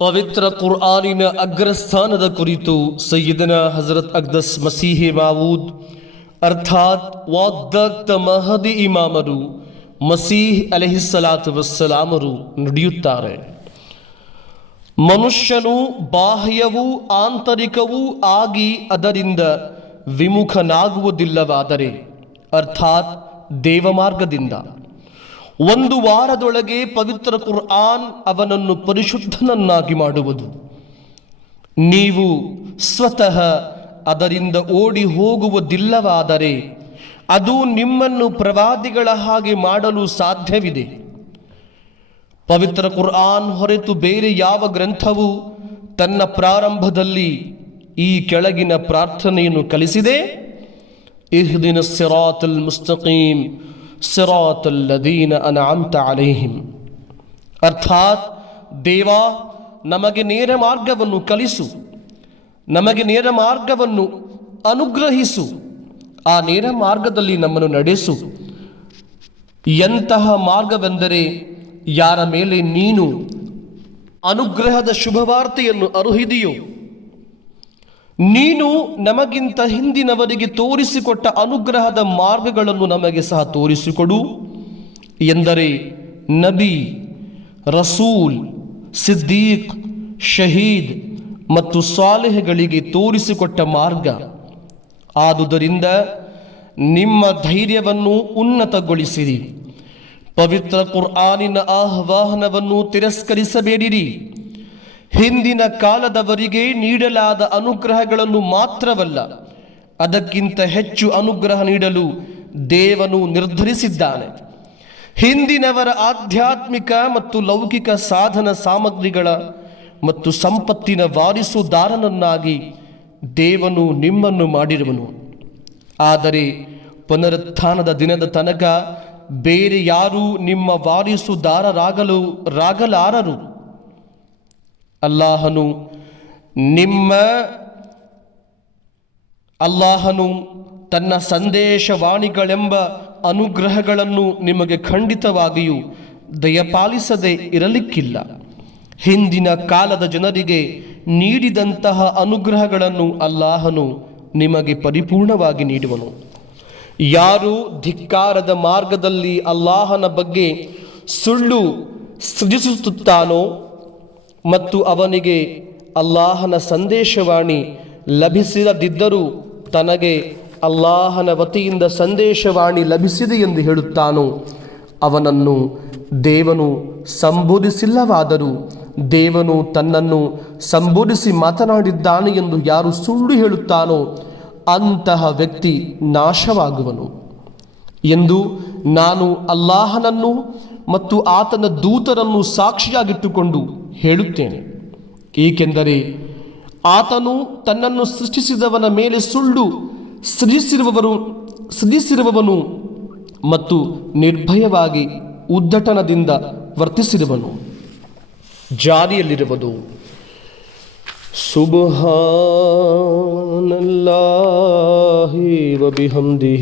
ಪವಿತ್ರ ಕುರ್ಆನಿನ ಅಗ್ರಸ್ಥಾನದ ಕುರಿತು ಸಯ್ಯಿದನ ಹಜರತ್ ಅಕ್ದಸ್ ಮಸೀಹೆ ಮಾವೂದ್ ಅರ್ಥಾತ್ ವಾಗ್ದತ್ತ ಮಹದಿ ಇಮಾಮರು ಮಸೀಹ್ ಅಲೈಹಿಸ್ಸಲಾತು ವಸ್ಸಲಾಮರು ನುಡಿಯುತ್ತಾರೆ. ಮನುಷ್ಯನು ಬಾಹ್ಯವೂ ಆಂತರಿಕವೂ ಆಗಿ ಅದರಿಂದ ವಿಮುಖನಾಗುವುದಿಲ್ಲವಾದರೆ ಅರ್ಥಾತ್ ದೇವಮಾರ್ಗದಿಂದ ಒಂದು ವಾರದೊಳಗೆ ಪವಿತ್ರ ಕುರ್ಆನ್ ಅವನನ್ನು ಪರಿಶುದ್ಧನನ್ನಾಗಿ ಮಾಡುವುದು. ನೀವು ಸ್ವತಃ ಅದರಿಂದ ಓಡಿ ಹೋಗುವುದಿಲ್ಲವಾದರೆ ಅದು ನಿಮ್ಮನ್ನು ಪ್ರವಾದಿಗಳ ಹಾಗೆ ಮಾಡಲು ಸಾಧ್ಯವಿದೆ. ಪವಿತ್ರ ಕುರ್ಆನ್ ಹೊರತು ಬೇರೆ ಯಾವ ಗ್ರಂಥವು ತನ್ನ ಪ್ರಾರಂಭದಲ್ಲಿ ಈ ಕೆಳಗಿನ ಪ್ರಾರ್ಥನೆಯನ್ನು ಕಲಿಸಿದೆ: ಇಹ್ದಿನ ಸಿರಾತಲ್ ಮುಸ್ತಕೀಮ್ ಸಿರಾತಲ್ ಲದೀನ ಅನ್ಅಮ್ತ ಅಲೈಹಿಂ. ಅರ್ಥಾತ್, ದೇವಾ, ನಮಗೆ ನೇರ ಮಾರ್ಗವನ್ನು ಕಲಿಸು, ನಮಗೆ ನೇರ ಮಾರ್ಗವನ್ನು ಅನುಗ್ರಹಿಸು, ಆ ನೇರ ಮಾರ್ಗದಲ್ಲಿ ನಮ್ಮನ್ನು ನಡೆಸು. ಎಂತಹ ಮಾರ್ಗವೆಂದರೆ ಯಾರ ಮೇಲೆ ನೀನು ಅನುಗ್ರಹದ ಶುಭವಾರ್ತೆಯನ್ನು ಅರುಹಿದೆಯೋ, ನೀನು ನಮಗಿಂತ ಹಿಂದಿನವರಿಗೆ ತೋರಿಸಿಕೊಟ್ಟ ಅನುಗ್ರಹದ ಮಾರ್ಗಗಳನ್ನು ನಮಗೆ ಸಹ ತೋರಿಸಿಕೊಡು ಎಂದರೆ ನಬಿ, ರಸೂಲ್, ಸಿದ್ದೀಕ್, ಶಹೀದ್ ಮತ್ತು ಸಾಲಿಹ್ಗಳಿಗೆ ತೋರಿಸಿಕೊಟ್ಟ ಮಾರ್ಗ. ಆದುದರಿಂದ ನಿಮ್ಮ ಧೈರ್ಯವನ್ನು ಉನ್ನತಗೊಳಿಸಿರಿ. ಪವಿತ್ರ ಕುರ್ಆನಿನ ಆಹ್ವಾನವನ್ನು ತಿರಸ್ಕರಿಸಬೇಡಿರಿ. ಹಿಂದಿನ ಕಾಲದವರಿಗೆ ನೀಡಲಾದ ಅನುಗ್ರಹಗಳನ್ನು ಮಾತ್ರವಲ್ಲ, ಅದಕ್ಕಿಂತ ಹೆಚ್ಚು ಅನುಗ್ರಹ ನೀಡಲು ದೇವನು ನಿರ್ಧರಿಸಿದ್ದಾನೆ. ಹಿಂದಿನವರ ಆಧ್ಯಾತ್ಮಿಕ ಮತ್ತು ಲೌಕಿಕ ಸಾಧನ ಸಾಮಗ್ರಿಗಳ ಮತ್ತು ಸಂಪತ್ತಿನ ವಾರಿಸುದಾರನನ್ನಾಗಿ ದೇವನು ನಿಮ್ಮನ್ನು ಮಾಡಿರುವನು. ಆದರೆ ಪುನರುತ್ಥಾನದ ದಿನದ ತನಕ ಬೇರೆ ಯಾರೂ ನಿಮ್ಮ ವಾರಿಸುದಾರರಾಗಲಾರರು. ಅಲ್ಲಾಹನು ತನ್ನ ಸಂದೇಶವಾಣಿಗಳೆಂಬ ಅನುಗ್ರಹಗಳನ್ನು ನಿಮಗೆ ಖಂಡಿತವಾಗಿಯೂ ದಯಪಾಲಿಸದೆ ಇರಲಿಕ್ಕಿಲ್ಲ. ಹಿಂದಿನ ಕಾಲದ ಜನರಿಗೆ ನೀಡಿದಂತಹ ಅನುಗ್ರಹಗಳನ್ನು ಅಲ್ಲಾಹನು ನಿಮಗೆ ಪರಿಪೂರ್ಣವಾಗಿ ನೀಡುವನು. ಯಾರು ಧಿಕ್ಕಾರದ ಮಾರ್ಗದಲ್ಲಿ ಅಲ್ಲಾಹನ ಬಗ್ಗೆ ಸುಳ್ಳು ಸೃಜಿಸುತ್ತಾನೋ ಮತ್ತು ಅವನಿಗೆ ಅಲ್ಲಾಹನ ಸಂದೇಶವಾಣಿ ಲಭಿಸದಿದ್ದರೂ ತನಗೆ ಅಲ್ಲಾಹನ ವತಿಯಿಂದ ಸಂದೇಶವಾಣಿ ಲಭಿಸಿದೆ ಎಂದು ಹೇಳುತ್ತಾನೋ ಅವನನ್ನು ದೇವನು ಸಂಬೋಧಿಸಿಲ್ಲವಾದರೂ ದೇವನು ತನ್ನನ್ನು ಸಂಬೋಧಿಸಿ ಮಾತನಾಡಿದ್ದಾನೆ ಎಂದು ಯಾರು ಸುಳ್ಳು ಹೇಳುತ್ತಾನೋ ಅಂತಹ ವ್ಯಕ್ತಿ ನಾಶವಾಗುವನು ಎಂದು ನಾನು ಅಲ್ಲಾಹನನ್ನು ಮತ್ತು ಆತನ ದೂತರನ್ನು ಸಾಕ್ಷಿಯಾಗಿಟ್ಟುಕೊಂಡು ಹೇಳುತ್ತೇನೆ. ಏಕೆಂದರೆ ಆತನು ತನ್ನನ್ನು ಸೃಷ್ಟಿಸಿದವನ ಮೇಲೆ ಸುಳ್ಳು ಸೃಜಿಸಿರುವವನು ಮತ್ತು ನಿರ್ಭಯವಾಗಿ ಉದ್ದಟನದಿಂದ ವರ್ತಿಸಿರುವನು. ಜಾರಿಯಲ್ಲಿರುವುದು ಸುಬ್ಹಾನಲ್ಲಾಹಿ ವ ಬಿಹಮ್ದಿಹಿ.